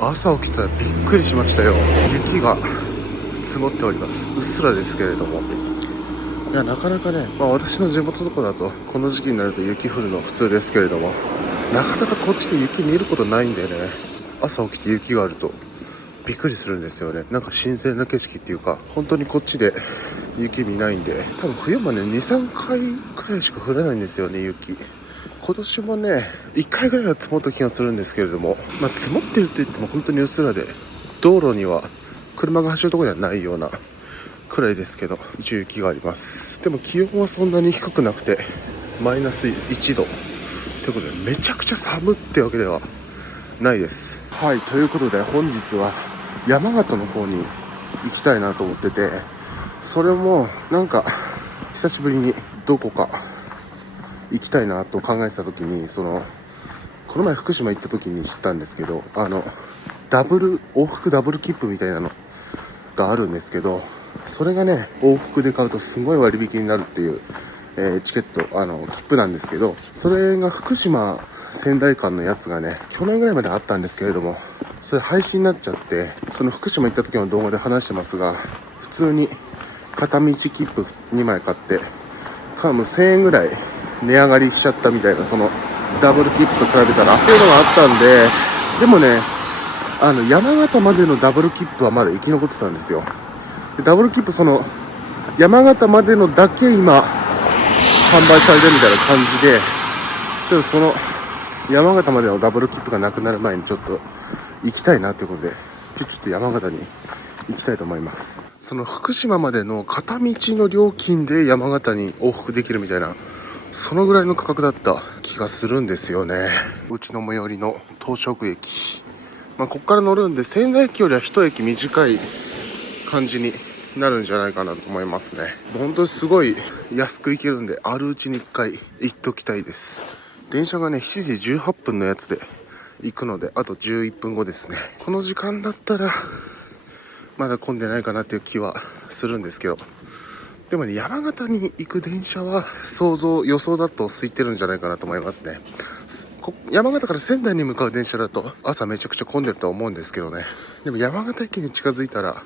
朝起きたらびっくりしましたよ。雪が積もっております。うっすらですけれども、いやなかなかね、私の地元とかだとこの時期になると雪降るの普通ですけれども、なかなかこっちで雪見ることないんでね、朝起きて雪があるとびっくりするんですよね。なんか新鮮な景色っていうか、本当にこっちで雪見ないんで、多分冬もね 2,3 回くらいしか降らないんですよね、雪。今年もね1回ぐらいは積もった気がするんですけれども、積もってると言っても本当にうっすらで、道路には車が走るところにはないようなくらいですけど、一応雪があります。でも気温はそんなに低くなくてマイナス1度ということで、めちゃくちゃ寒ってわけではないです。はい、ということで本日は山形の方に行きたいなと思ってて、それもなんか久しぶりにどこか行きたいなと考えてた時に、この前福島行った時に知ったんですけど、往復ダブル切符みたいなのがあるんですけど、それがね往復で買うとすごい割引になるっていう、チケット切符なんですけど、それが福島仙台間のやつがね去年ぐらいまであったんですけれども、それ廃止になっちゃって、その福島行った時の動画で話してますが、普通に片道切符2枚買っても1000円ぐらい値上がりしちゃったみたいな、そのダブル切符と比べたらっていうのがあったんで、でもね山形までのダブル切符はまだ生き残ってたんですよ。でダブル切符、山形までのだけ今販売されてるみたいな感じで、ちょっとその山形までのダブル切符がなくなる前にちょっと行きたいなということで、ちょっと山形に行きたいと思います。その福島までの片道の料金で山形に往復できるみたいな、そのぐらいの価格だった気がするんですよね。うちの最寄りの東照宮駅、ここから乗るんで仙台駅よりは一駅短い感じになるんじゃないかなと思いますね。本当にすごい安く行けるんで、あるうちに1回行っときたいです。電車がね7時18分のやつで行くので、あと11分後ですね。この時間だったらまだ混んでないかなっていう気はするんですけど、でもね山形に行く電車は予想だと空いてるんじゃないかなと思いますね。山形から仙台に向かう電車だと朝めちゃくちゃ混んでると思うんですけどね。でも山形駅に近づいたら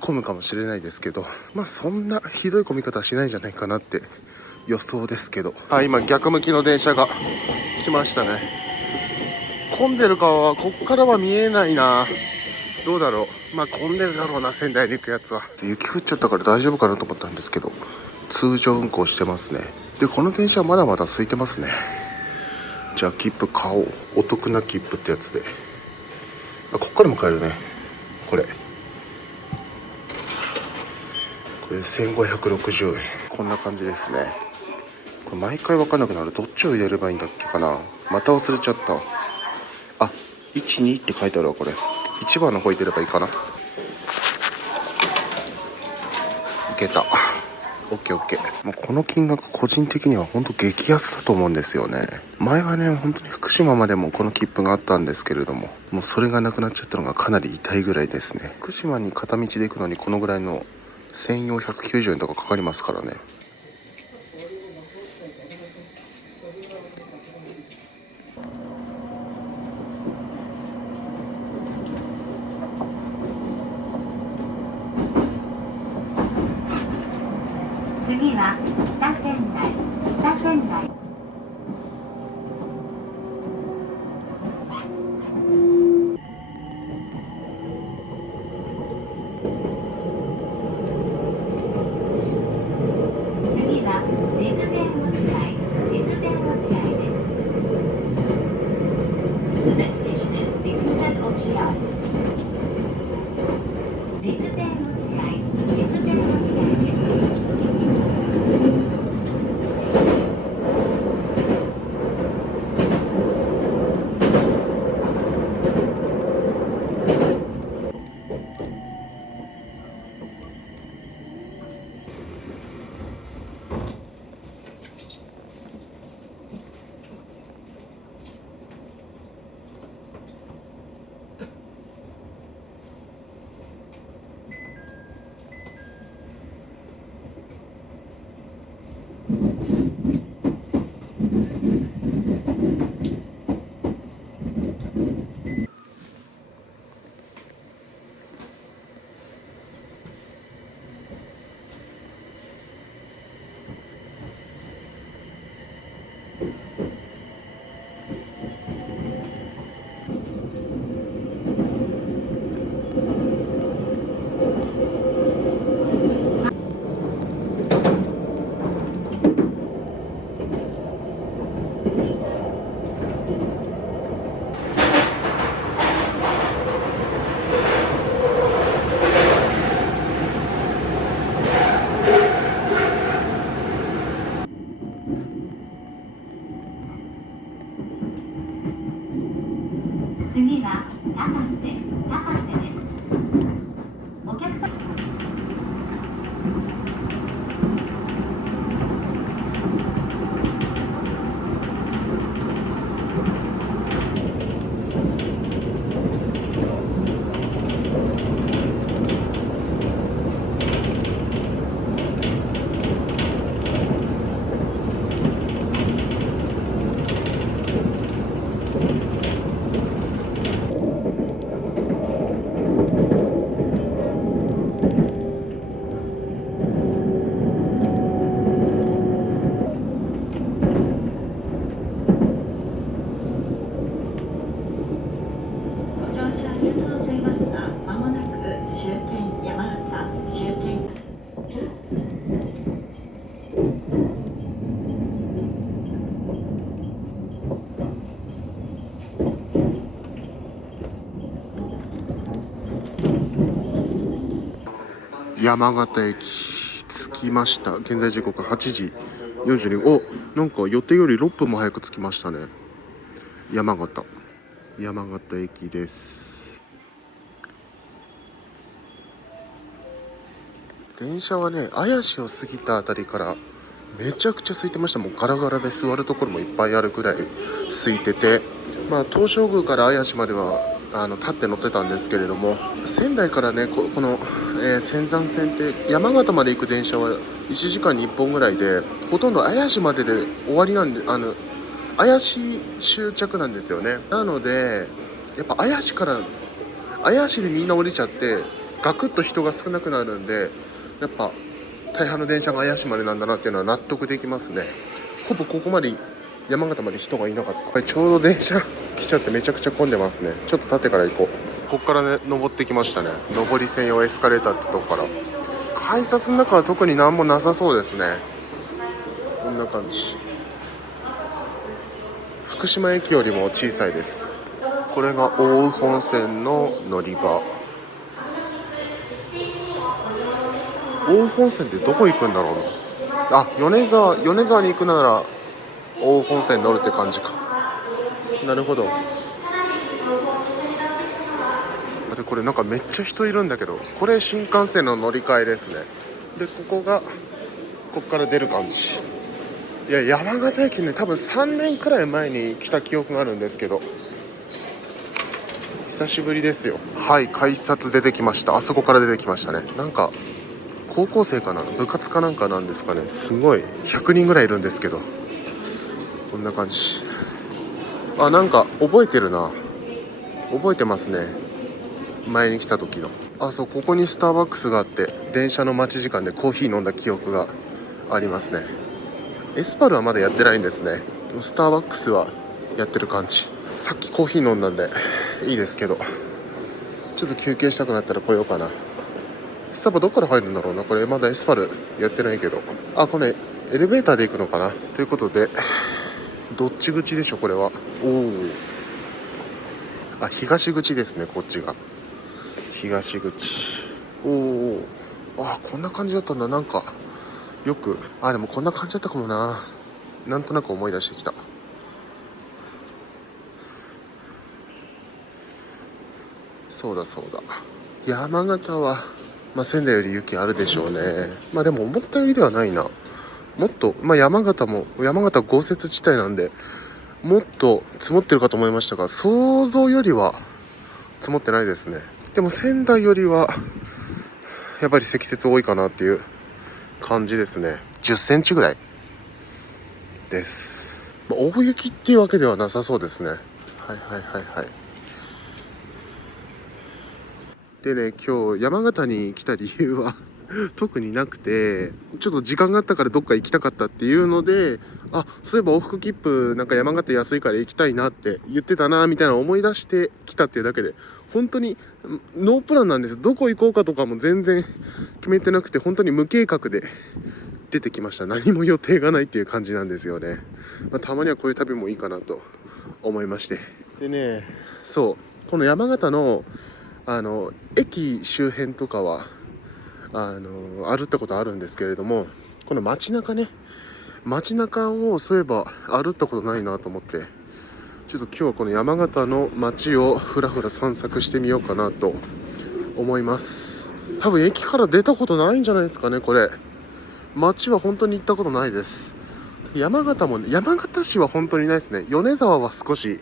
混むかもしれないですけど、そんなひどい混み方はしないんじゃないかなって予想ですけど。今逆向きの電車が来ましたね。混んでるかはこっからは見えないな。どうだろう。混んでるだろうな、仙台に行くやつは。雪降っちゃったから大丈夫かなと思ったんですけど、通常運行してますね。でこの電車はまだまだ空いてますね。じゃあ切符買おう。お得な切符ってやつで、こっからも買えるね。これ1560円。こんな感じですね。これ毎回分かんなくなる。どっちを入れればいいんだっけかな。また忘れちゃった。12って書いてあるわ。これ1番の方入れればいいかな。いけた。オッケー。もうこの金額個人的には本当激安だと思うんですよね。前はね本当に福島までもこの切符があったんですけれども、もうそれがなくなっちゃったのがかなり痛いぐらいですね。福島に片道で行くのにこのぐらいの1490円とかかかりますからね。次は北仙台。次は陸前落合です。The next station is陸前落合。陸前落合です。次は高瀬です。お客様。山形駅着きました。現在時刻8時42分。お、なんか予定より6分も早く着きましたね。山形駅です。電車はね、綾市を過ぎたあたりからめちゃくちゃ空いてました。もうガラガラで座るところもいっぱいあるくらい空いてて、東照宮から綾市までは立って乗ってたんですけれども、仙台からねこの、仙山線って山形まで行く電車は1時間に1本ぐらいで、ほとんど綾市までで終わりなんで、綾市終着なんですよね。なのでやっぱ綾市でみんな降りちゃってガクッと人が少なくなるんで、やっぱ大半の電車が綾市までなんだなっていうのは納得できますね。ほぼここまで山形まで人がいなかった。ちょうど電車来ちゃってめちゃくちゃ混んでますね。ちょっと立ってから行こう。こっからね登ってきましたね。上り専用エスカレーターってとこから。改札の中は特に何もなさそうですね。こんな感じ。福島駅よりも小さいです。これが奥羽本線の乗り場。奥羽本線ってどこ行くんだろうな。あ、米沢に行くなら奥羽本線に乗るって感じか。なるほど。あれ、これなんかめっちゃ人いるんだけど、これ新幹線の乗り換えですね。でこっから出る感じ。いや、山形駅ね、多分3年くらい前に来た記憶があるんですけど、久しぶりですよ。はい、改札出てきました。あそこから出てきましたね。なんか高校生かな、部活かなんかなんですかね。すごい100人ぐらいいるんですけど、こんな感じ。あ、なんか覚えてるな。覚えてますね、前に来た時の。そう、ここにスターバックスがあって、電車の待ち時間でコーヒー飲んだ記憶がありますね。エスパルはまだやってないんですね。スターバックスはやってる感じ。さっきコーヒー飲んだんでいいですけど、ちょっと休憩したくなったら来ようかな。スタバどっから入るんだろうな。これまだエスパルやってないけど。これエレベーターで行くのかな。ということで、どっち口でしょこれは。東口ですね。こっちが東口。こんな感じだったんだ。なんかよくでもこんな感じだったかもな。なんとなく思い出してきた。そうだ山形は仙台より雪あるでしょうね。でも思ったよりではないな。もっと山形豪雪地帯なんでもっと積もってるかと思いましたが、想像よりは積もってないですね。でも仙台よりはやっぱり積雪多いかなっていう感じですね。10センチぐらいです。大雪っていうわけではなさそうですね。はいはいはいはい。でね、今日山形に来た理由は特になくて、ちょっと時間があったからどっか行きたかったっていうので、あ、そういえば往復切符なんか山形安いから行きたいなって言ってたなみたいな思い出して来たっていうだけで、本当にノープランなんです。どこ行こうかとかも全然決めてなくて、本当に無計画で出てきました。何も予定がないっていう感じなんですよね。たまにはこういう旅もいいかなと思いまして。でね、そうこの山形の駅周辺とかは歩ったことあるんですけれども、この街中をそういえば歩ったことないなと思って、ちょっと今日はこの山形の街をふらふら散策してみようかなと思います。多分駅から出たことないんじゃないですかね。これ街は本当に行ったことないです。山形市は本当にないですね。米沢は少し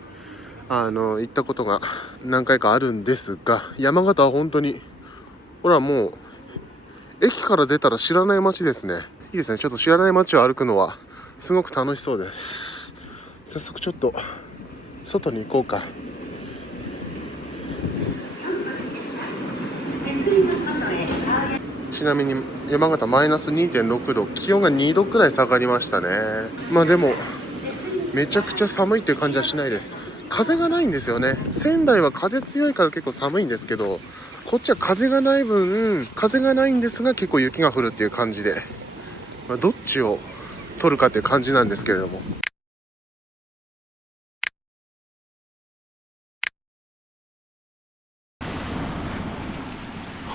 行ったことが何回かあるんですが、山形は本当にほらもう駅から出たら知らない街ですね。いいですね。ちょっと知らない街を歩くのはすごく楽しそうです。早速ちょっと外に行こうか。ちなみに山形マイナス 2.6 度、気温が2度くらい下がりましたね。でもめちゃくちゃ寒いっていう感じはしないです。風がないんですよね。仙台は風強いから結構寒いんですけど、こっちは風がない分、風がないんですが結構雪が降るっていう感じで、どっちを取るかっていう感じなんですけれども。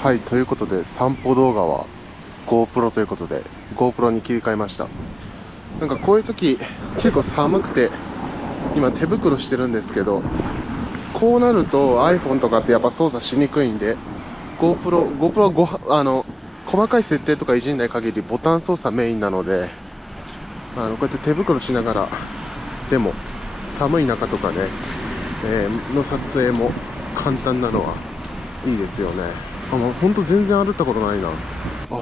はい、ということで散歩動画は GoPro ということで GoPro に切り替えました。なんかこういう時結構寒くて今手袋してるんですけど、こうなると iPhone とかってやっぱ操作しにくいんで、 GoPro は細かい設定とかいじんない限りボタン操作メインなので、こうやって手袋しながらでも寒い中とかね、の撮影も簡単なのはいいですよね。ほんと全然歩ったことないな。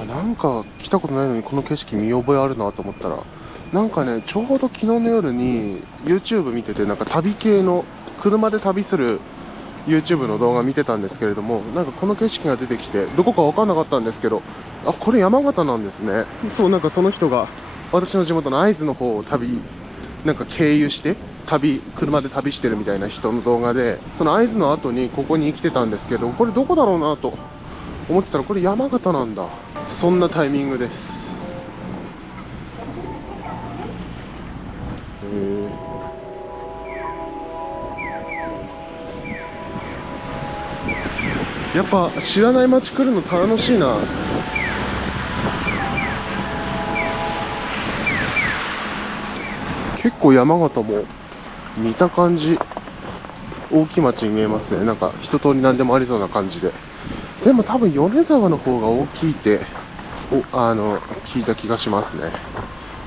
なんか来たことないのにこの景色見覚えあるなと思ったら、なんかね、ちょうど昨日の夜に YouTube 見てて、なんか旅系の車で旅する YouTube の動画見てたんですけれども、なんかこの景色が出てきてどこか分かんなかったんですけど、これ山形なんですね。そう、なんかその人が私の地元の会津の方をなんか経由して車で旅してるみたいな人の動画で、その会津の後にここに来てたんですけど、これどこだろうなと思ってたら、これ山形なんだ。そんなタイミングです。やっぱ知らない街来るの楽しいな。結構山形も見た感じ大きい町に見えますね。なんか一通り何でもありそうな感じで。でも多分米沢の方が大きいって聞いた気がしますね。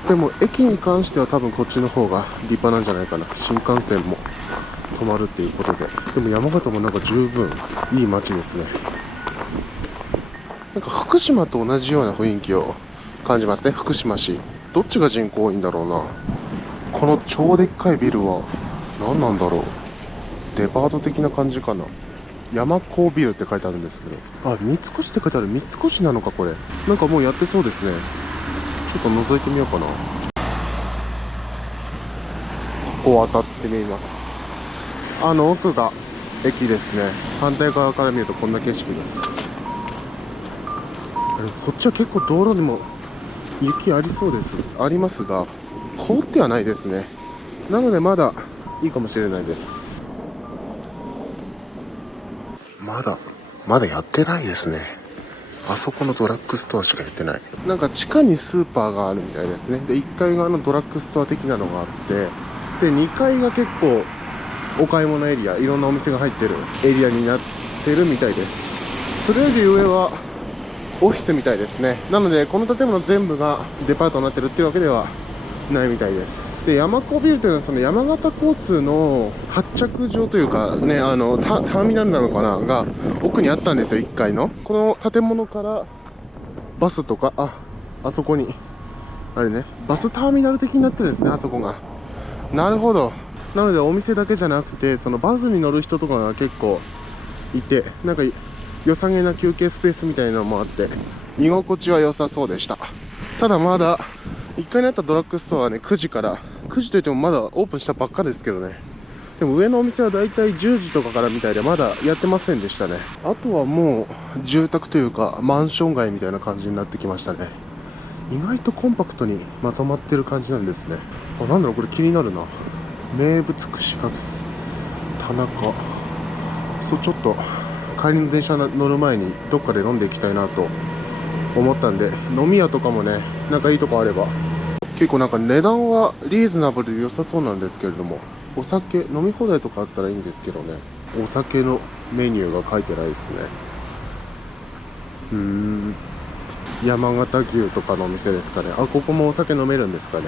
でも駅に関しては多分こっちの方が立派なんじゃないかな。新幹線も止まるっていうことで。でも山形もなんか十分いい街ですね。なんか福島と同じような雰囲気を感じますね。福島市どっちが人口多いんだろうな。この超でっかいビルは何なんだろう。デパート的な感じかな。山高ビルって書いてあるんですけど、三越って書いてある。三越なのかこれ。なんかもうやってそうですね。ちょっと覗いてみようかな。ここ渡ってみます。奥が駅ですね。反対側から見るとこんな景色です。こっちは結構道路にも雪ありますが、凍ってはないですね。なのでまだいいかもしれないです。まだやってないですね。あそこのドラッグストアしかやってない。なんか地下にスーパーがあるみたいですね。で1階がドラッグストア的なのがあって、で2階が結構お買い物エリア、いろんなお店が入ってるエリアになってるみたいです。それより上はオフィスみたいですね。なのでこの建物全部がデパートになってるっていうわけではないみたいです。で山高ビルというのはその山形交通の発着場というかね、ターミナルなのかなが奥にあったんですよ。1階のこの建物からバスとかあそこにあれね、バスターミナル的になってるんですね、あそこが。なるほど。なのでお店だけじゃなくて、そのバスに乗る人とかが結構いて、なんか良さげな休憩スペースみたいなのもあって、居心地は良さそうでした。ただまだ1階にあったドラッグストアはね、9時から、9時といってもまだオープンしたばっかですけどね。でも上のお店はだいたい10時とかからみたいで、まだやってませんでしたね。あとはもう住宅というかマンション街みたいな感じになってきましたね。意外とコンパクトにまとまってる感じなんですね。あ、なんだろう、これ気になるな。名物串カツ田中。そう、ちょっと帰りの電車乗る前にどっかで飲んでいきたいなと思ったんで、飲み屋とかもね、なんかいいとこあれば。結構なんか値段はリーズナブルで良さそうなんですけれども、お酒飲み放題とかあったらいいんですけどね、お酒のメニューが書いてないですね。山形牛とかのお店ですかね。あ、ここもお酒飲めるんですかね。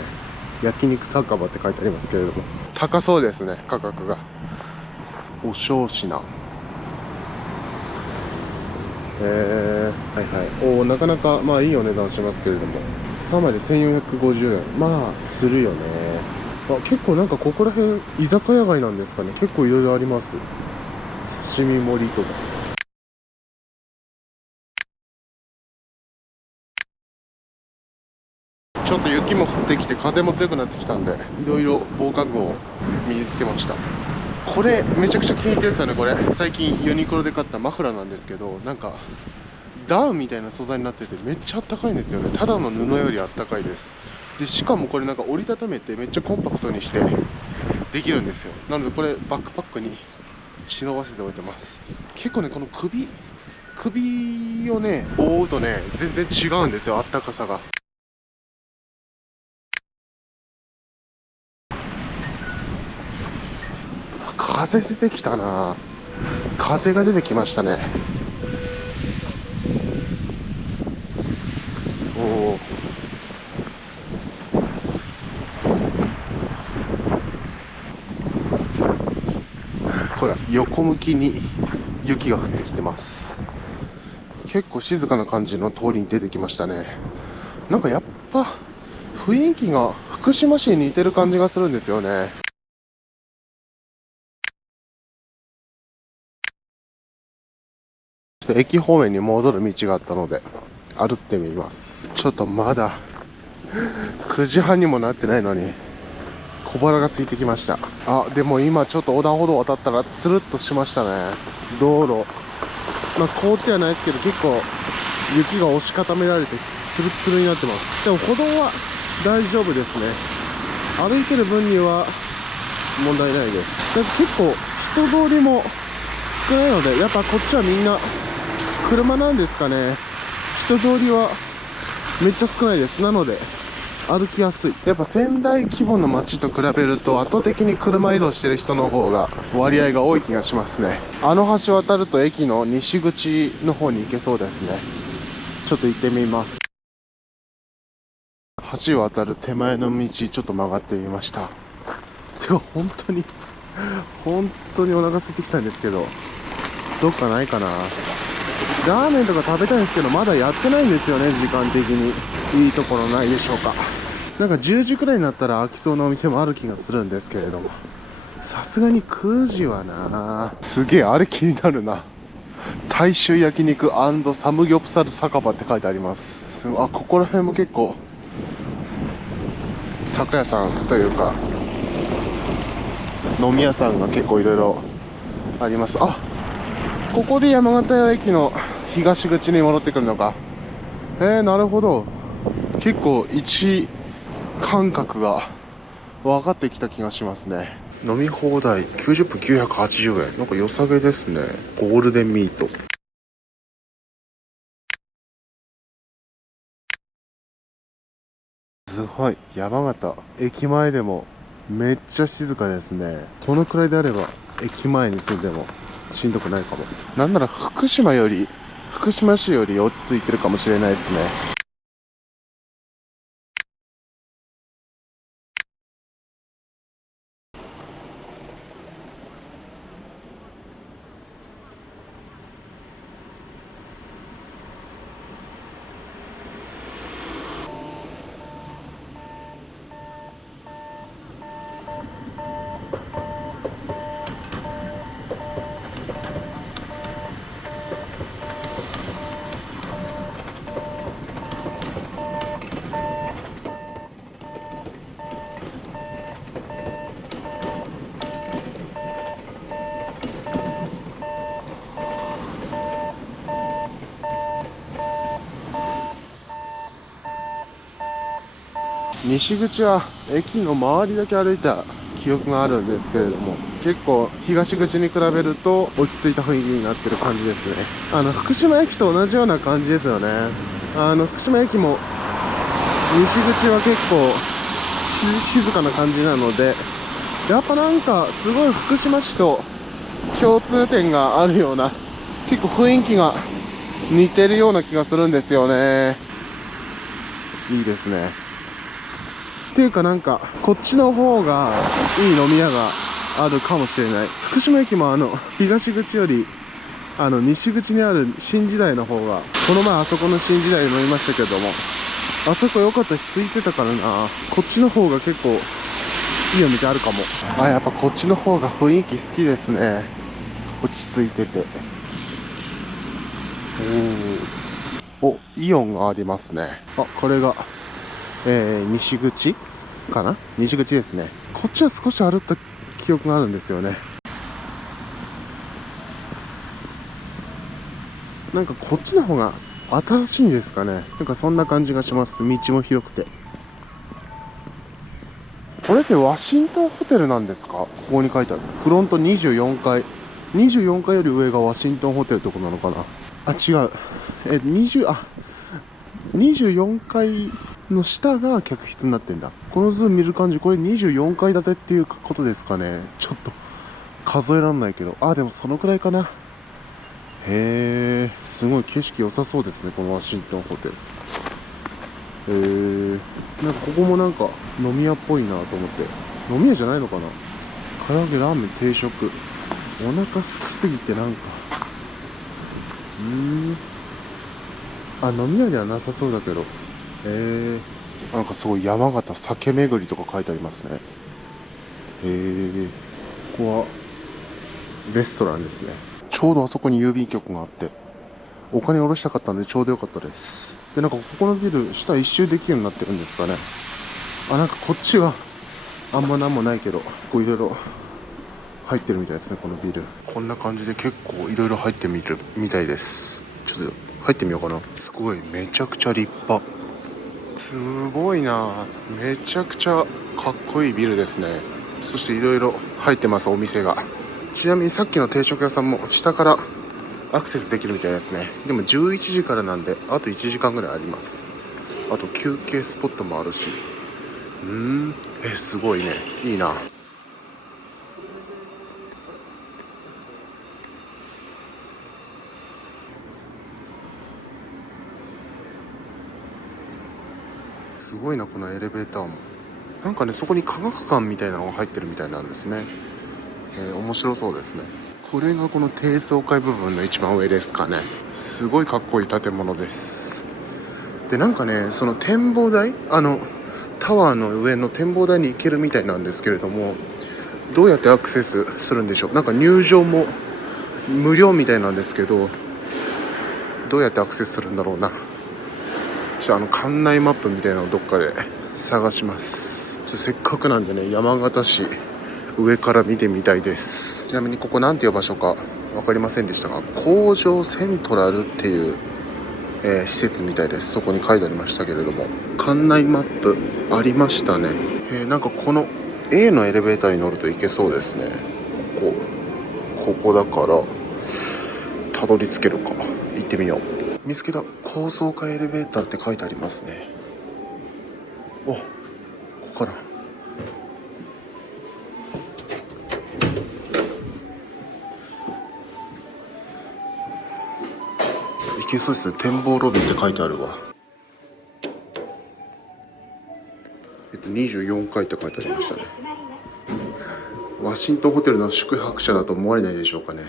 焼肉酒場って書いてありますけれども、高そうですね、価格が。お小品、はいはい。お、なかなかまあいいお値段しますけれども、3枚で1450円。まあするよね。あ、結構なんかここら辺居酒屋街なんですかね。結構いろいろあります。刺身盛りとか。ちょっと雪も降ってきて風も強くなってきたんで、いろいろ防寒具を身につけました。これめちゃくちゃ気に入ってるんですよね。これ最近ユニクロで買ったマフラーなんですけど、なんかダウンみたいな素材になっててめっちゃあったかいんですよね。ただの布よりあったかいです。でしかもこれなんか折りたためてめっちゃコンパクトにしてできるんですよ。なのでこれバックパックに忍ばせておいてます。結構ね、この首をね覆うとね全然違うんですよ、あったかさが。風出てきたな。風が出てきましたね。おお、ほら横向きに雪が降ってきてます。結構静かな感じの通りに出てきましたね。なんかやっぱ雰囲気が福島市に似てる感じがするんですよね。ちょっと駅方面に戻る道があったので歩ってみます。ちょっとまだ9時半にもなってないのに小腹が空いてきました。あ、でも今ちょっと横断歩道を渡ったらつるっとしましたね、道路。まあ凍ってはないですけど、結構雪が押し固められてツルツルになってます。でも歩道は大丈夫ですね。歩いてる分には問題ないです。だって結構人通りも少ないので、やっぱこっちはみんな車なんですかね。人通りはめっちゃ少ないです。なので歩きやすい。やっぱ仙台規模の街と比べると圧倒的に車移動してる人の方が割合が多い気がしますね。あの橋渡ると駅の西口の方に行けそうですね。ちょっと行ってみます。橋を渡る手前の道ちょっと曲がってみました。でも本当にお腹空いてきたんですけど、どっかないかな。ラーメンとか食べたいんですけど、まだやってないんですよね、時間的に。いいところないでしょうか。なんか10時くらいになったら開きそうなお店もある気がするんですけれども、さすがに9時はな。すげえ、あれ気になるな。大衆焼肉&サムギョプサル酒場って書いてあります。あ、ここら辺も結構酒屋さんというか飲み屋さんが結構いろいろあります。あ、ここで山形駅の東口に戻ってくるのか。なるほど。結構位置感覚が分かってきた気がしますね。飲み放題90分980円。なんか良さげですね。ゴールデンミート。すごい。山形駅前でもめっちゃ静かですね。このくらいであれば駅前に住んでもしんどくないかも。なんなら福島市より落ち着いてるかもしれないですね。西口は駅の周りだけ歩いた記憶があるんですけれども、結構東口に比べると落ち着いた雰囲気になってる感じですね。福島駅と同じような感じですよね。福島駅も西口は結構静かな感じなので、やっぱなんかすごい福島市と共通点があるような、結構雰囲気が似てるような気がするんですよね。いいですね。っていうかなんかこっちの方がいい飲み屋があるかもしれない。福島駅も東口より西口にある新時代の方が、この前あそこの新時代飲みましたけども、あそこ良かったし空いてたからな。こっちの方が結構いいお店あるかも。やっぱこっちの方が雰囲気好きですね。落ち着いてて。お、イオンがありますね。これが、西口かな、西口ですね。こっちは少し歩った記憶があるんですよね。なんかこっちの方が新しいんですかね。なんかそんな感じがします。道も広くて。これってワシントンホテルなんですか？ここに書いてある。フロント24階。24階より上がワシントンホテルってことなのかな。違う。24階の下が客室になってんだ。この図見る感じ、これ24階建てっていうことですかね。ちょっと数えらんないけど。でもそのくらいかな。へえ、すごい景色良さそうですね、このワシントンホテル。なんかここもなんか飲み屋っぽいなと思って。飲み屋じゃないのかな。唐揚げ、ラーメン、定食。お腹すくすぎてなんか、飲み屋ではなさそうだけど。なんかすごい山形酒巡りとか書いてありますね。ここはレストランですね。ちょうどあそこに郵便局があって、お金下ろしたかったのでちょうどよかったです。で、なんかここのビル、下一周できるようになってるんですかね。なんかこっちはあんまなんもないけど、こういろいろ入ってるみたいですね、このビル。こんな感じで結構いろいろ入ってみるみたいです。ちょっと入ってみようかな。すごい、めちゃくちゃ立派。すごいな。めちゃくちゃかっこいいビルですね。そしていろいろ入ってます、お店が。ちなみにさっきの定食屋さんも下からアクセスできるみたいですね。でも11時からなんで、あと1時間ぐらいあります。あと休憩スポットもあるし。すごいね。いいな。すごいな、このエレベーターも。なんかね、そこに科学館みたいなのが入ってるみたいなんですね。面白そうですね。これがこの低層階部分の一番上ですかね。すごいかっこいい建物です。で、なんかね、その展望台、タワーの上の展望台に行けるみたいなんですけれども、どうやってアクセスするんでしょう。なんか入場も無料みたいなんですけど、どうやってアクセスするんだろうな。館内マップみたいなのをどっかで探します。せっかくなんでね、山形市上から見てみたいです。ちなみにここなんていう場所か分かりませんでしたが、工場セントラルっていう、施設みたいです。そこに書いてありましたけれども、館内マップありましたね。なんかこの A のエレベーターに乗ると行けそうですね。ここだからたどり着けるか。行ってみよう。見つけた。高層階エレベーターって書いてありますね。ここから行けそうですね。展望ロビーって書いてあるわ。24階って書いてありましたね。ワシントンホテルの宿泊者だと思われないでしょうかね。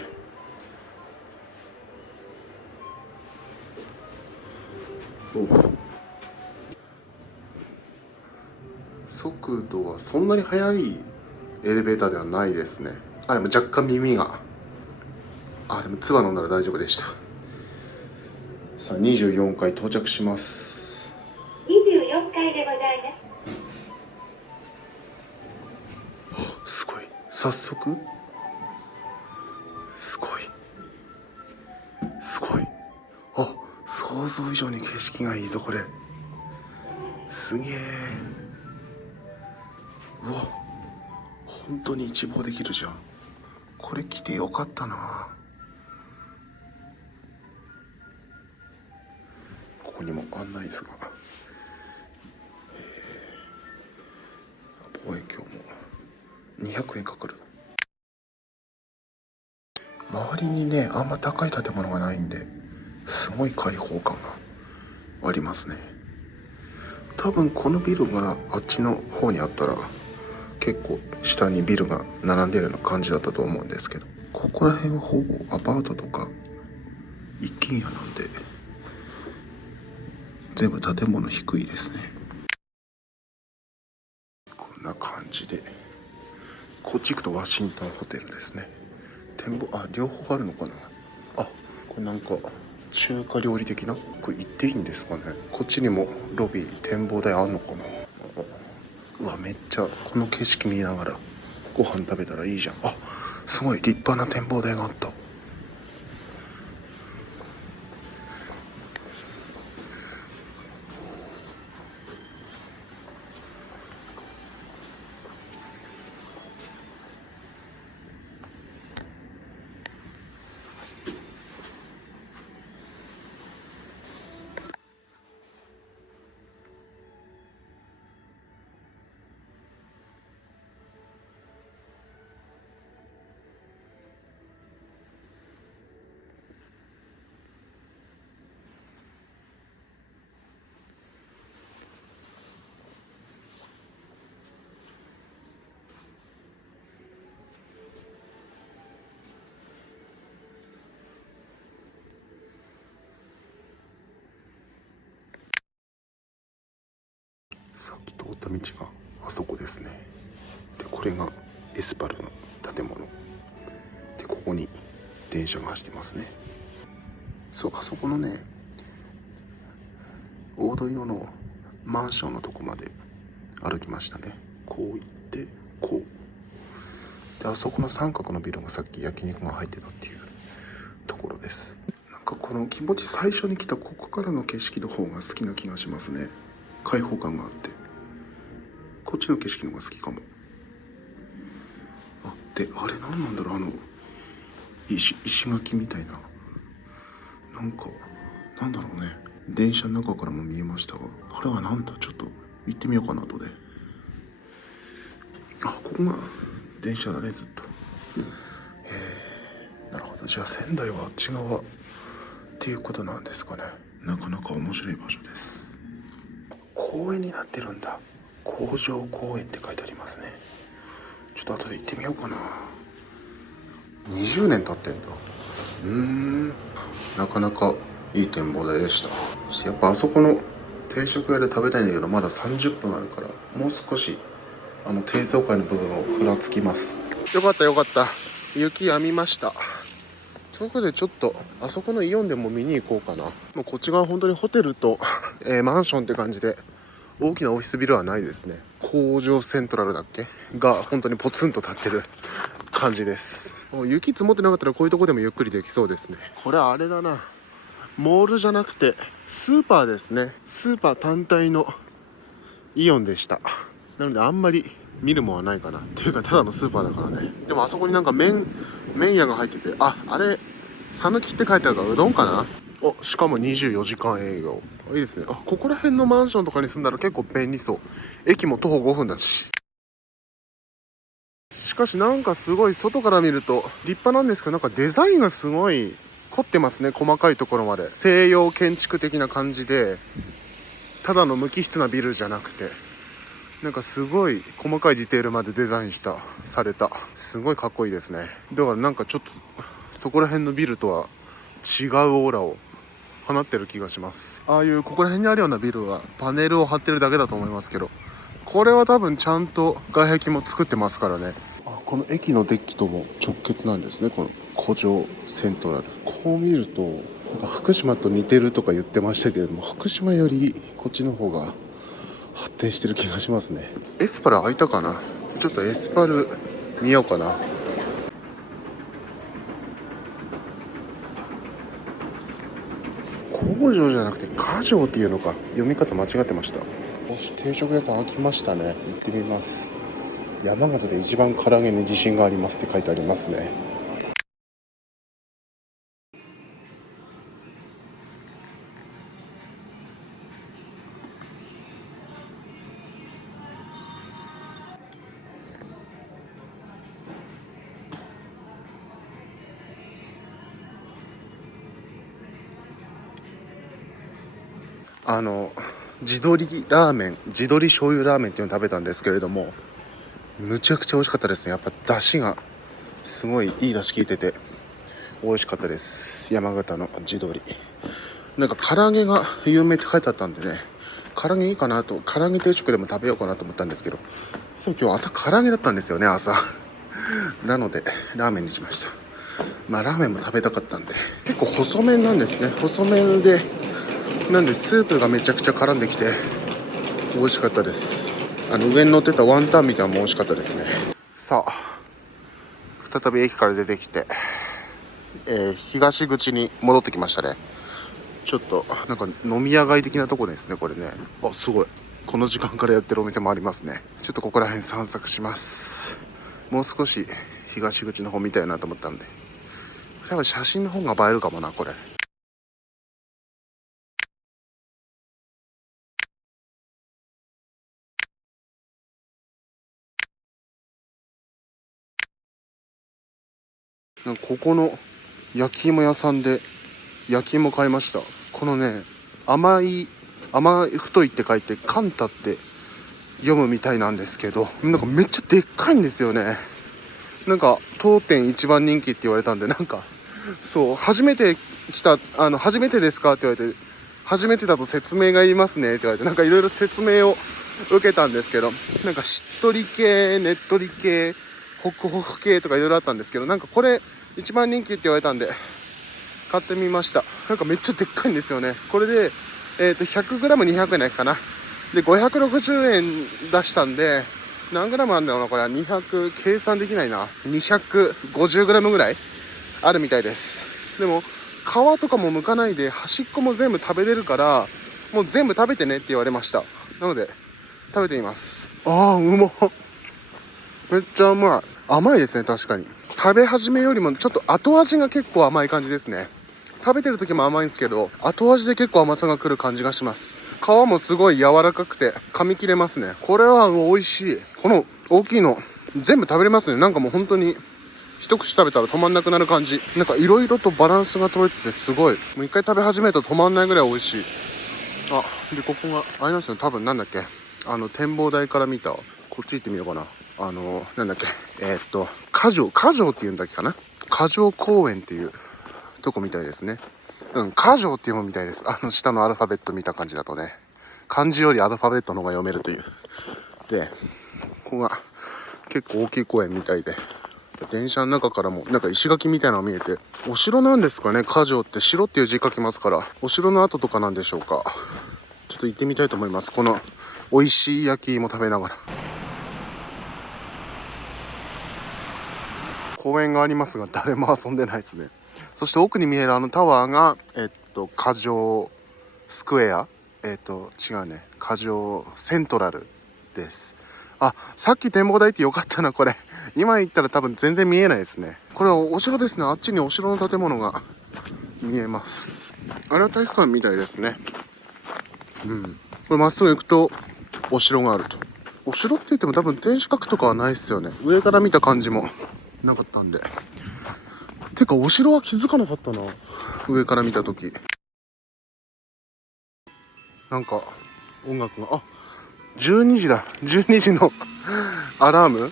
速度はそんなに速いエレベーターではないですね。でも若干耳が。でも唾飲んだら大丈夫でした。さあ、24階到着します。24階でございます。すごい。早速すごい。想像以上に景色がいいぞ、これ。すげえ。うわ、本当に一望できるじゃん。これ来てよかったな。ここにも案内図が、望遠鏡も200円かかる。周りにねあんま高い建物がないんですごい開放感がありますね。多分このビルがあっちの方にあったら結構下にビルが並んでるような感じだったと思うんですけど、ここら辺はほぼアパートとか一軒家なんで全部建物低いですね。こんな感じで、こっち行くとワシントンホテルですね。展望、両方あるのかな。これなんか中華料理的な、これ行っていいんですかね。こっちにもロビー展望台あんのかな。うわ、めっちゃこの景色見ながらご飯食べたらいいじゃん。すごい立派な展望台があった。さっき通った道があそこですね。でこれがエスパルの建物で、ここに電車が走ってますね。そう、あそこのね黄土色のマンションのとこまで歩きましたね。こう行ってこうで、あそこの三角のビルがさっき焼肉が入ってたっていうところです。なんかこの気持ち、最初に来たここからの景色の方が好きな気がしますね。開放感があって、こっちの景色の方が好きかも。であれ何なんだろう、石垣みたいな、なんかなんだろうね。電車の中からも見えましたが、あれはなんだ、ちょっと行ってみようかな。後でここが電車だね、ずっと。なるほど、じゃあ仙台はあっち側っていうことなんですかね。なかなか面白い場所です。公園になってるんだ。工場公園って書いてありますね。ちょっと後で行ってみようかな。20年経ってんだ。なかなかいい展望台でした。やっぱあそこの定食屋で食べたいんだけど、まだ30分あるから、もう少し低層階の部分をふらつきます。よかったよかった、雪止みました。ということでちょっとあそこのイオンでも見に行こうかな。もうこっち側本当にホテルと、マンションって感じで、大きなオフィスビルはないですね。工場セントラルだっけが本当にポツンと立ってる感じです。雪積もってなかったらこういうとこでもゆっくりできそうですね。これあれだな、モールじゃなくてスーパーですね。スーパー単体のイオンでした。なのであんまり見るもんはないかなっていうか、ただのスーパーだからね。でもあそこになんか麺屋が入ってて、あれ讃岐って書いてあるからうどんかな。しかも24時間営業。いいですね。ここら辺のマンションとかに住んだら結構便利そう。駅も徒歩5分だし。しかしなんかすごい外から見ると立派なんですけど、なんかデザインがすごい凝ってますね。細かいところまで西洋建築的な感じで、ただの無機質なビルじゃなくて、なんかすごい細かいディテールまでデザインされた、すごいかっこいいですね。だからなんかちょっとそこら辺のビルとは違うオーラを放ってる気がします。ああいうここら辺にあるようなビルはパネルを貼ってるだけだと思いますけど、これは多分ちゃんと外壁も作ってますからね。この駅のデッキとも直結なんですね、この古城セントラル。こう見るとなんか福島と似てるとか言ってましたけれども、福島よりこっちの方が発展してる気がしますね。エスパル開いたかな。ちょっとエスパル見ようかな。工場じゃなくて家城っていうのか、読み方間違ってました。よし、定食屋さん開きましたね。行ってみます。山形で一番唐揚げに自信がありますって書いてありますね。地鶏ラーメン、地鶏醤油ラーメンっていうのを食べたんですけれども、むちゃくちゃ美味しかったですね。やっぱ出汁がすごいいい出汁効いてて美味しかったです。山形の地鶏。なんか唐揚げが有名って書いてあったんでね、唐揚げいいかなと、唐揚げ定食でも食べようかなと思ったんですけど、今日朝唐揚げだったんですよね、朝。なのでラーメンにしました。まあラーメンも食べたかったんで、結構細麺なんですね。細麺で、なんでスープがめちゃくちゃ絡んできて美味しかったです。上に乗ってたワンタンみたいなのも美味しかったですね。さあ再び駅から出てきて、東口に戻ってきましたね。ちょっとなんか飲み屋街的なとこですね、これね。あ、すごい、この時間からやってるお店もありますね。ちょっとここら辺散策します。もう少し東口の方見たいなと思ったんで、多分写真の方が映えるかもな、これ。なんかここの焼き芋屋さんで焼き芋買いました。このね、甘い太いって書いてカンタって読むみたいなんですけど、なんかめっちゃでっかいんですよね。なんか当店一番人気って言われたんで、なんかそう、初めて来た、初めてですかって言われて、初めてだと説明がいりますねって言われて、なんかいろいろ説明を受けたんですけど、なんかしっとり系、ねっとり系、ホクホク系とかいろいろあったんですけど、なんかこれ一番人気って言われたんで買ってみました。なんかめっちゃでっかいんですよね。これで100g200 円かな。で560円出したんで、何グラムあるんだろうな、これは200、計算できないな、250g ぐらいあるみたいです。でも皮とかも剥かないで端っこも全部食べれるから、もう全部食べてねって言われました。なので食べてみます。あー、うまっ。めっちゃうまい。甘いですね。確かに食べ始めよりもちょっと後味が結構甘い感じですね。食べてる時も甘いんですけど、後味で結構甘さが来る感じがします。皮もすごい柔らかくて噛み切れますね。これは美味しい。この大きいの全部食べれますね。なんかもう本当に一口食べたら止まんなくなる感じ。なんか色々とバランスが取れててすごい。もう一回食べ始めると止まんないぐらい美味しい。あ、でここがありますよ。多分なんだっけ、展望台から見た、こっち行ってみようかな。なんだっけ、花城っていうんだっけかな。花城公園っていうとこみたいですね。花城っていうのみたいです。下のアルファベット見た感じだとね、漢字よりアルファベットの方が読めるという。で、ここが結構大きい公園みたいで、電車の中からもなんか石垣みたいなのが見えて、お城なんですかね。花城って城っていう字書きますから、お城の跡とかなんでしょうか。ちょっと行ってみたいと思います。この美味しい焼き芋食べながら。公園がありますが誰も遊んでないですね。そして奥に見えるタワーが花城スクエア、違うね、花城セントラルです。あ、さっき展望台ってよかったな。これ今行ったら多分全然見えないですね。これはお城ですね。あっちにお城の建物が見えます。あれは体育館みたいですね。これまっすぐ行くとお城があると。お城って言っても多分天守閣とかはないっすよね。上から見た感じもなかったんで。てかお城は気づかなかったな、上から見た時。なんか音楽が、あ、12時だ。12時のアラーム、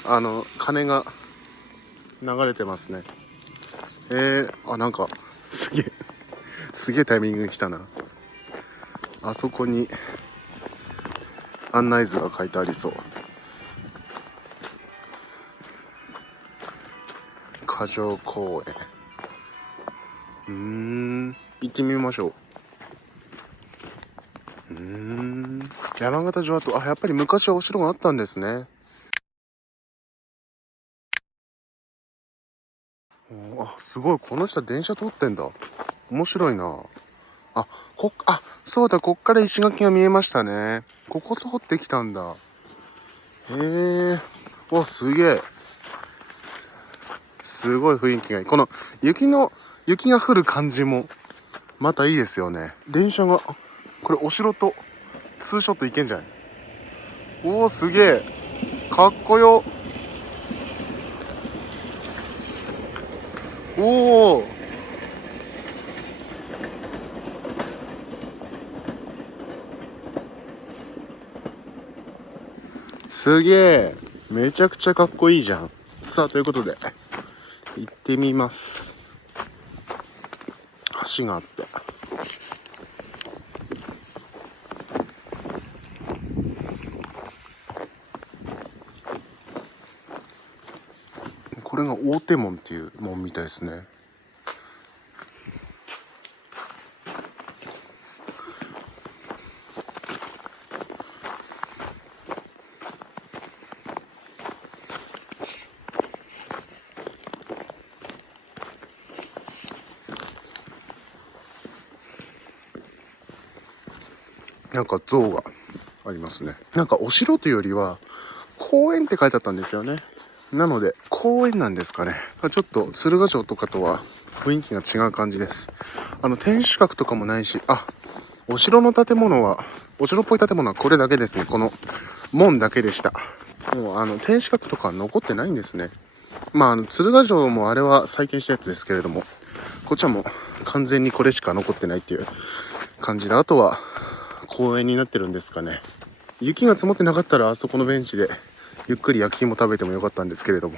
鐘が流れてますね。なんかすげえタイミングに来たな。あそこに案内図が書いてありそう。花城公園、行ってみましょう。山形城跡、やっぱり昔はお城があったんですね。すごい、この下電車通ってんだ。面白いな。そうだ、こっから石垣が見えましたね。ここ通ってきたんだ。へえ。お、すげえ。すごい雰囲気がいい。この雪が降る感じもまたいいですよね。電車が、これお城とツーショットいけんじゃない？おお、すげえ。かっこよ。おお。すげえ。めちゃくちゃかっこいいじゃん。さあ、ということで、行ってみます。橋があって。これが大手門っていう門みたいですね。なんか像がありますね。なんかお城というよりは公園って書いてあったんですよね。なので公園なんですかね。ちょっと鶴ヶ城とかとは雰囲気が違う感じです。天守閣とかもないし、お城の建物は、お城っぽい建物はこれだけですね。この門だけでした。もう天守閣とかは残ってないんですね。鶴ヶ城もあれは再建したやつですけれども、こっちはもう完全にこれしか残ってないっていう感じで、あとは公園になってるんですかね。雪が積もってなかったらあそこのベンチでゆっくり焼き芋食べてもよかったんですけれども、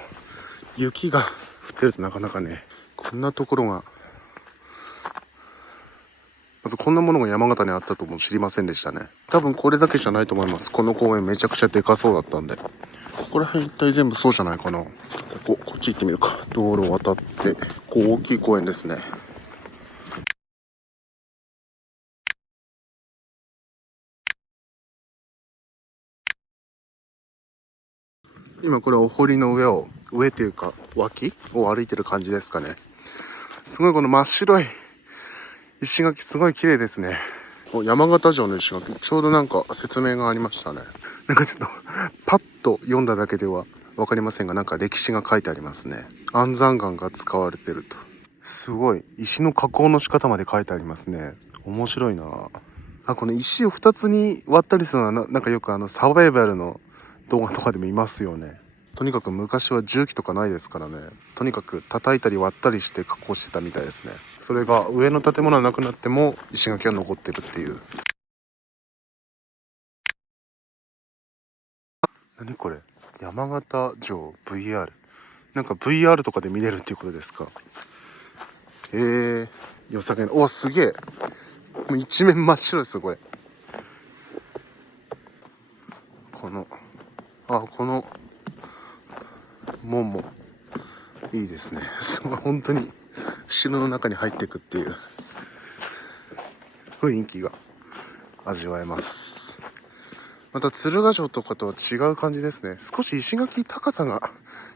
雪が降ってるとなかなかね、こんなところが、まずこんなものが山形にあったとも知りませんでしたね。多分これだけじゃないと思います。この公園めちゃくちゃでかそうだったんで、ここら辺一体全部そうじゃないかな。こっち行ってみるか。道路を渡って大きい公園ですね。今これお堀の上というか脇を歩いてる感じですかね。すごいこの真っ白い石垣すごい綺麗ですね。山形城の石垣、ちょうどなんか説明がありましたね。なんかちょっとパッと読んだだけでは分かりませんが、なんか歴史が書いてありますね。安山岩が使われてると。すごい石の加工の仕方まで書いてありますね。面白いな。この石を2つに割ったりするのはなんかよくサバイバルの動画とかでもいますよね。とにかく昔は重機とかないですからね。とにかく叩いたり割ったりして加工してたみたいですね。それが上の建物はなくなっても石垣は残ってるっていう。何これ、山形城 VR、 なんか VR とかで見れるっていうことですか。良さげな。すげえ。もう一面真っ白ですよこれ。この門もいいですね。すごい、本当に城の中に入っていくっていう雰囲気が味わえます。また鶴ヶ城とかとは違う感じですね。少し石垣高さが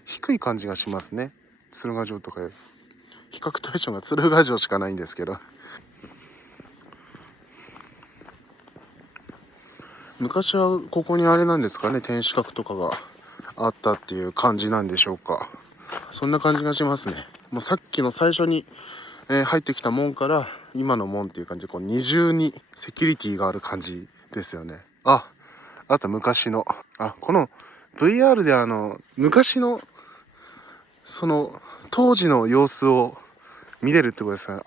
低い感じがしますね。鶴ヶ城とかより比較対象が鶴ヶ城しかないんですけど、昔はここにあれなんですかね、天守閣とかがあったっていう感じなんでしょうか。そんな感じがしますね。もうさっきの最初に、入ってきた門から今の門っていう感じで、こう二重にセキュリティがある感じですよね。あと昔のこの VR で昔のその当時の様子を見れるってことですかね。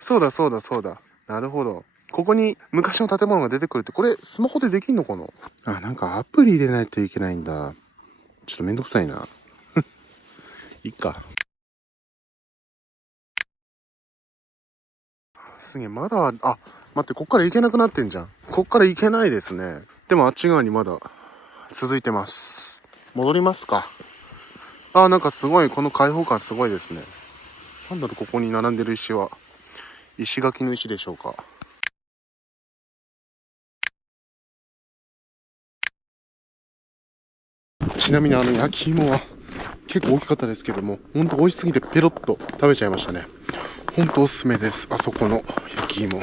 そうだそうだそうだ。なるほど。ここに昔の建物が出てくるって、これスマホでできんのかな。なんかアプリ入れないといけないんだ。ちょっとめんどくさいな。いっか。すげえ、まだ、待って、こっから行けなくなってんじゃん。こっから行けないですね。でもあっち側にまだ続いてます。戻りますか。なんかすごい、この開放感すごいですね。なんだろう、ここに並んでる石は。石垣の石でしょうか。ちなみに焼き芋は結構大きかったですけども、ほんと美味しすぎてペロッと食べちゃいましたね。ほんとおすすめです。あそこの焼き芋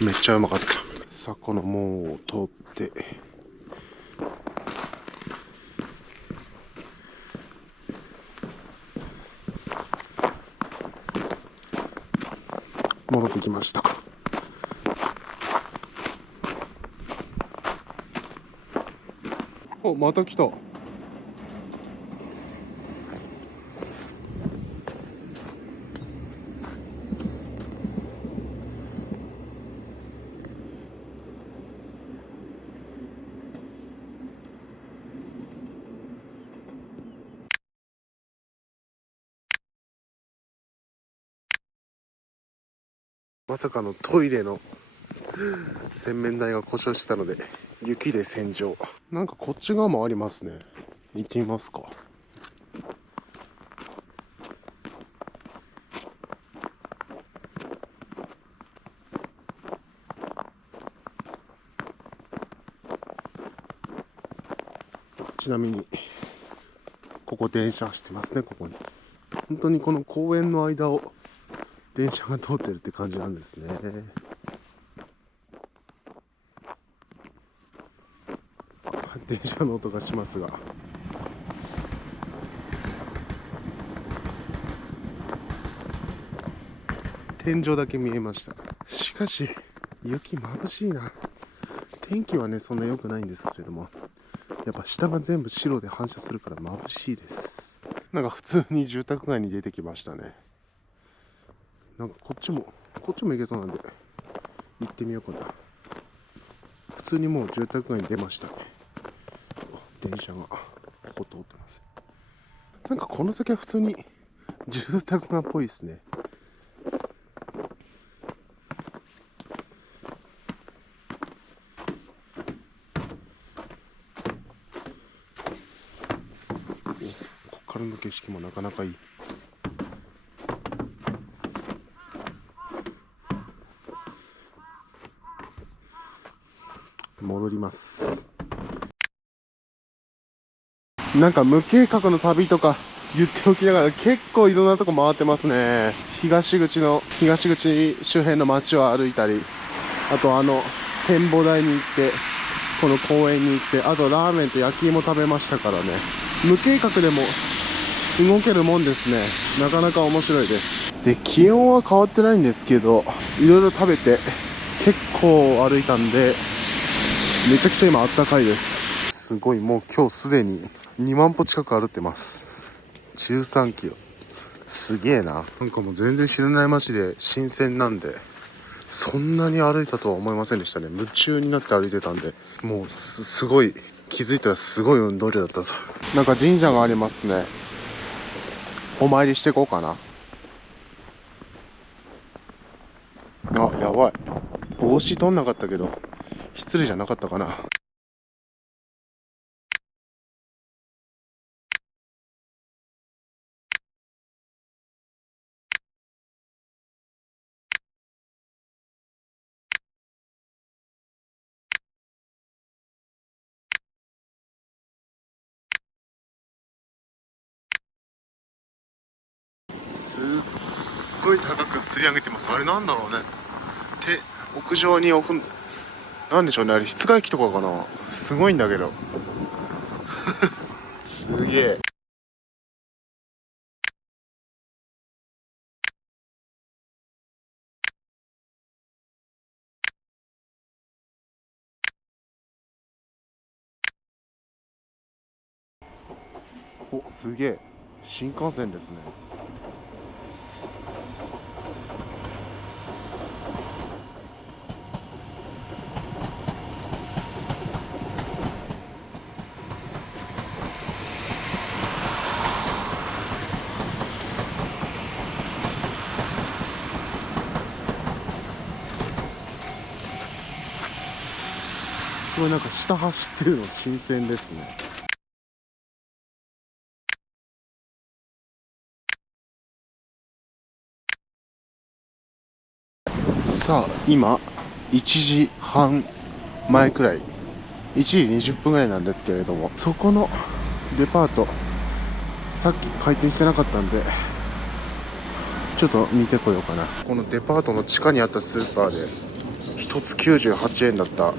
めっちゃうまかった。さあ、この門を通って戻ってきました。お、また来た。まさかのトイレの洗面台が故障したので雪で洗浄。なんかこっち側もありますね。行ってみますか。ちなみにここ電車走ってますね。ここに本当にこの公園の間を電車が通ってるって感じなんですね。電車の音がしますが、天井だけ見えました。しかし雪眩しいな。天気はねそんな良くないんですけれども、やっぱ下が全部白で反射するから眩しいです。なんか普通に住宅街に出てきましたね。なんかこっちも行けそうなんで行ってみようかな。普通にもう住宅街に出ましたね。電車がここ通ってます。なんかこの先は普通に住宅街っぽいですね。ここからの景色もなかなかいい。戻ります。なんか無計画の旅とか言っておきながら結構いろんなとこ回ってますね。東口周辺の街を歩いたり、あと展望台に行って、この公園に行って、あとラーメンと焼き芋食べましたからね。無計画でも動けるもんですね。なかなか面白いです。で、気温は変わってないんですけど、いろいろ食べて結構歩いたんで、めちゃくちゃ今あったかいです。すごい、もう今日すでに2万歩近く歩ってます。13キロ。すげえな。なんかもう全然知らない街で新鮮なんで、そんなに歩いたとは思いませんでしたね。夢中になって歩いてたんで、もうすごい、気づいたらすごい運動量だったと。なんか神社がありますね。お参りしていこうかな。あ、やばい。帽子取んなかったけど、失礼じゃなかったかな。すっごい高く吊り上げてます。あれなんだろうね。屋上に置く、なんでしょうね、あれ室外機とかかな。すごいんだけど。すげえ。お、すげえ。新幹線ですね。すごい、なんか下走ってるの新鮮ですね。さあ今1時半前くらい、1時20分ぐらいなんですけれども、そこのデパートさっき開店してなかったんでちょっと見てこようかな。このデパートの地下にあったスーパーで1つ98円だった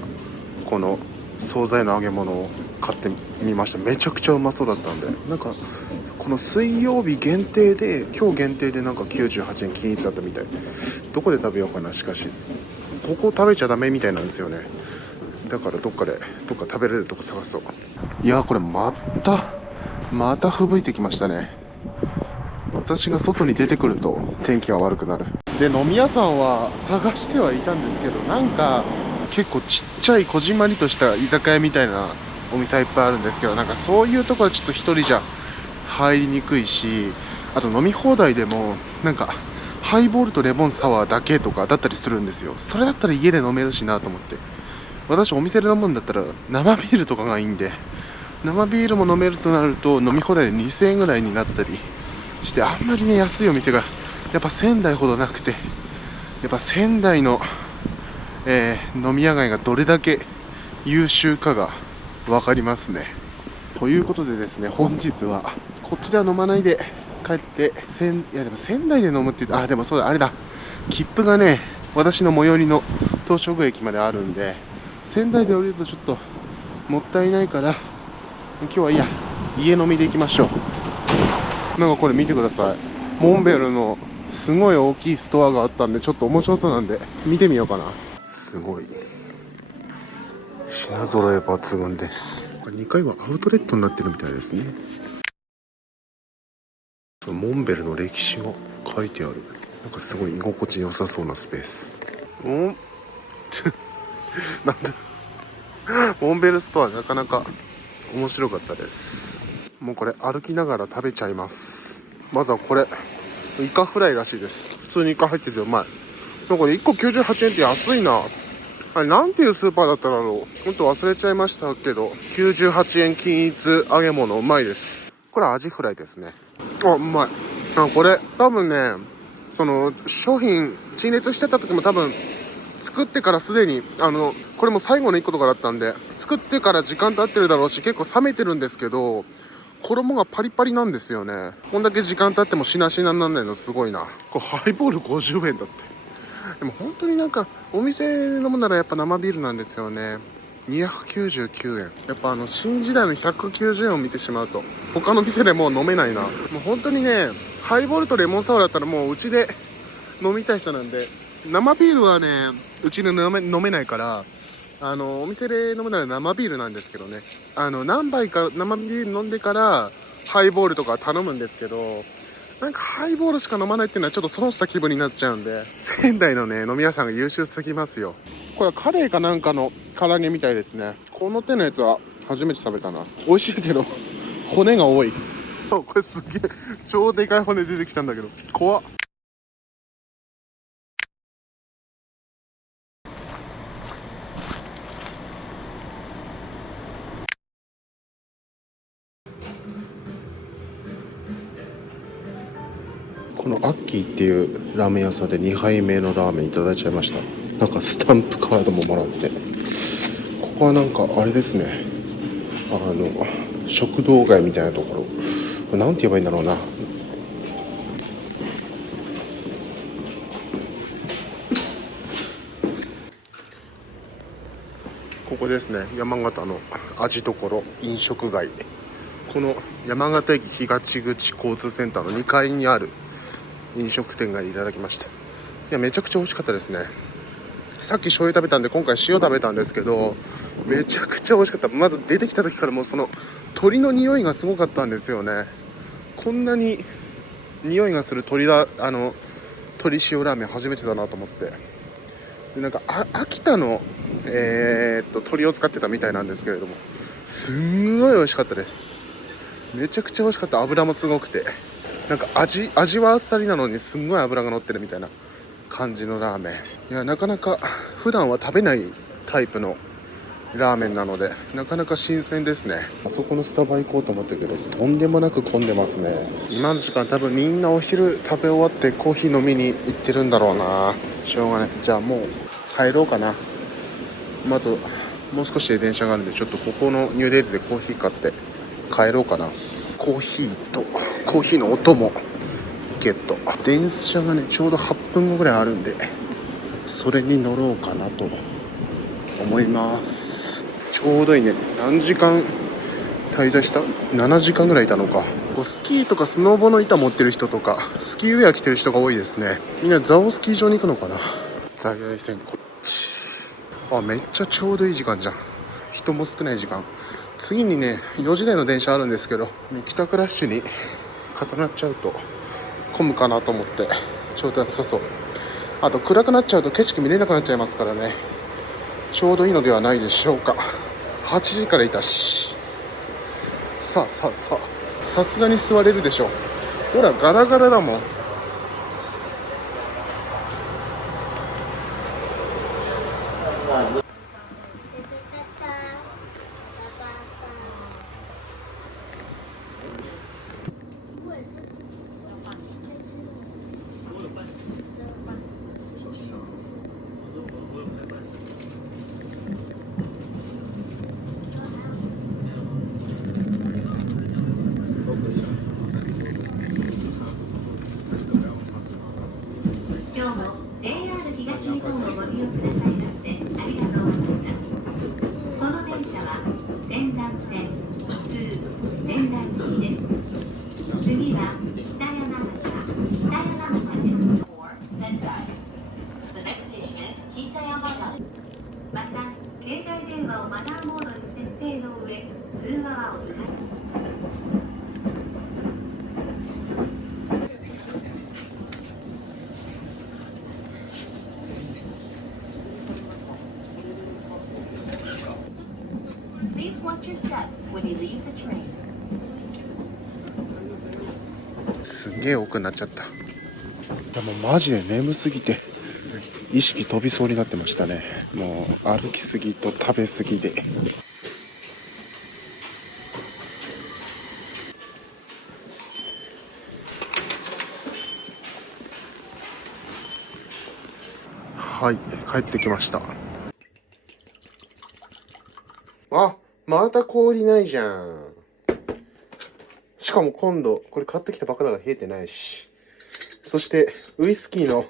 この惣菜の揚げ物を買ってみました。めちゃくちゃうまそうだったんで、なんかこの水曜日限定で、今日限定でなんか98円均一だったみたい。どこで食べようかな。しかしここ食べちゃダメみたいなんですよね。だからどっか食べれるとこ探そう。いやこれまた吹雪いてきましたね。私が外に出てくると天気が悪くなる。で飲み屋さんは探してはいたんですけど、なんか結構ちっちゃいこじんまりとした居酒屋みたいなお店はいっぱいあるんですけど、なんかそういうところはちょっと一人じゃ入りにくいし、あと飲み放題でもなんかハイボールとレモンサワーだけとかだったりするんですよ。それだったら家で飲めるしなと思って、私お店で飲むんだったら生ビールとかがいいんで、生ビールも飲めるとなると飲み放題で2000円ぐらいになったりして、あんまりね安いお店がやっぱ仙台ほどなくて、やっぱ仙台の、飲み屋街がどれだけ優秀かが分かりますね。ということでですね、本日はこっちでは飲まないで帰っていやでも仙台で飲むってでもそうだ、あれだ、切符がね私の最寄りの東照宮駅まであるんで、仙台で降りるとちょっともったいないから、今日はいいや、家飲みで行きましょう。なんかこれ見てください、モンベルのすごい大きいストアがあったんで、ちょっと面白そうなんで見てみようかな。すごい品揃え抜群です。これ2階はアウトレットになってるみたいですね。モンベルの歴史が書いてある。なんかすごい居心地良さそうなスペース。なんだモンベルストアなかなか面白かったです。もうこれ歩きながら食べちゃいます。まずはこれイカフライらしいです。普通にイカ入っててうまい。なんか1個98円って安いな。あれなんていうスーパーだっただろう、ほんと忘れちゃいましたけど、98円均一揚げ物うまいです。これアジフライですね。うまい。これ多分ね、その商品陳列してた時も多分作ってからすでにこれも最後の1個とかだったんで、作ってから時間経ってるだろうし、結構冷めてるんですけど、衣がパリパリなんですよね。こんだけ時間経ってもしなしなになんないのすごいな。これハイボール50円だって。でも本当になんかお店で飲むならやっぱ生ビールなんですよね。299円。やっぱ新時代の190円を見てしまうと他の店でもう飲めないな。もう本当にね、ハイボールとレモンサワーだったらもううちで飲みたい人なんで、生ビールはねうちで飲めないから、お店で飲むなら生ビールなんですけどね、何杯か生ビール飲んでからハイボールとか頼むんですけど、なんかハイボールしか飲まないっていうのはちょっと損した気分になっちゃうんで、仙台のね飲み屋さんが優秀すぎますよ。これはカレーかなんかの唐揚げみたいですね。この手のやつは初めて食べたな。美味しいけど骨が多い。これすげえ超でかい骨出てきたんだけど怖っ。このアッキーっていうラーメン屋さんで2杯目のラーメンいただいちゃいました。なんかスタンプカードももらって、ここはなんかあれですね、食堂街みたいなところ、これなんて言えばいいんだろうな。ここですね、山形の味どころ飲食街。この山形駅東口交通センターの2階にある飲食店街でいただきました。いやめちゃくちゃ美味しかったですね。さっき醤油食べたんで今回塩食べたんですけど、めちゃくちゃ美味しかった。まず出てきた時からもうその鶏の匂いがすごかったんですよね。こんなに匂いがする鶏塩ラーメン初めてだなと思って。でなんか秋田の、鶏を使ってたみたいなんですけれども、すんごい美味しかったです。めちゃくちゃ美味しかった。油もすごくて、なんか味はあっさりなのにすんごい油が乗ってるみたいな感じのラーメン。いやなかなか普段は食べないタイプのラーメンなので、なかなか新鮮ですね。あそこのスタバ行こうと思ったけどとんでもなく混んでますね。今の時間多分みんなお昼食べ終わってコーヒー飲みに行ってるんだろうな。しょうがない。じゃあもう帰ろうかな。あともう少しで電車があるんで、ちょっとここのニューデイズでコーヒー買って帰ろうかな。コーヒーとコーヒーの音もゲット。電車がねちょうど8分後ぐらいあるんで、それに乗ろうかなと思います。ちょうどいいね。何時間滞在した？ 7 時間ぐらいいたのか。こうスキーとかスノボの板持ってる人とかスキーウェア着てる人が多いですね。みんな蔵王スキー場に行くのかな。在来線こっち。あ、めっちゃちょうどいい時間じゃん。人も少ない時間。次にね4時台の電車あるんですけど、帰宅ラッシュに重なっちゃうと混むかなと思ってちょうど良さそう。あと暗くなっちゃうと景色見れなくなっちゃいますからね、ちょうどいいのではないでしょうか。8時からいたし、さあさすがに座れるでしょ。ほらガラガラだもん。今日も JR 東日本をご利用くださいましてありがとうございます。この電車は前段線2前段行きです。次は北山形です。The next station is 北山形。また携帯電話をマナーモードに設定の上、通話はお控え。Please watch your step when you leave the train. すんげえ奥になっちゃった。でもマジで眠すぎて意識飛びそうになってましたね。もう歩きすぎと食べすぎで。はい、帰ってきました。あ、また氷ないじゃん。しかも今度これ買ってきたばっかだから冷えてないし、そしてウイスキーの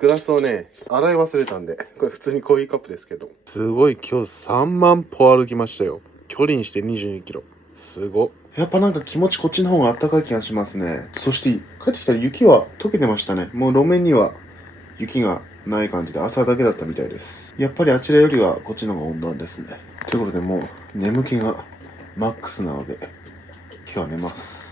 グラスをね洗い忘れたんで、これ普通にコーヒーカップですけど、すごい今日3万歩歩きましたよ。距離にして22キロ、すごっ。やっぱなんか気持ちこっちの方が暖かい気がしますね。そして帰ってきたら雪は溶けてましたね。もう路面には雪がない感じで朝だけだったみたいです。やっぱりあちらよりはこっちの方が温暖ですね。ということでもう眠気がマックスなので今日は寝ます。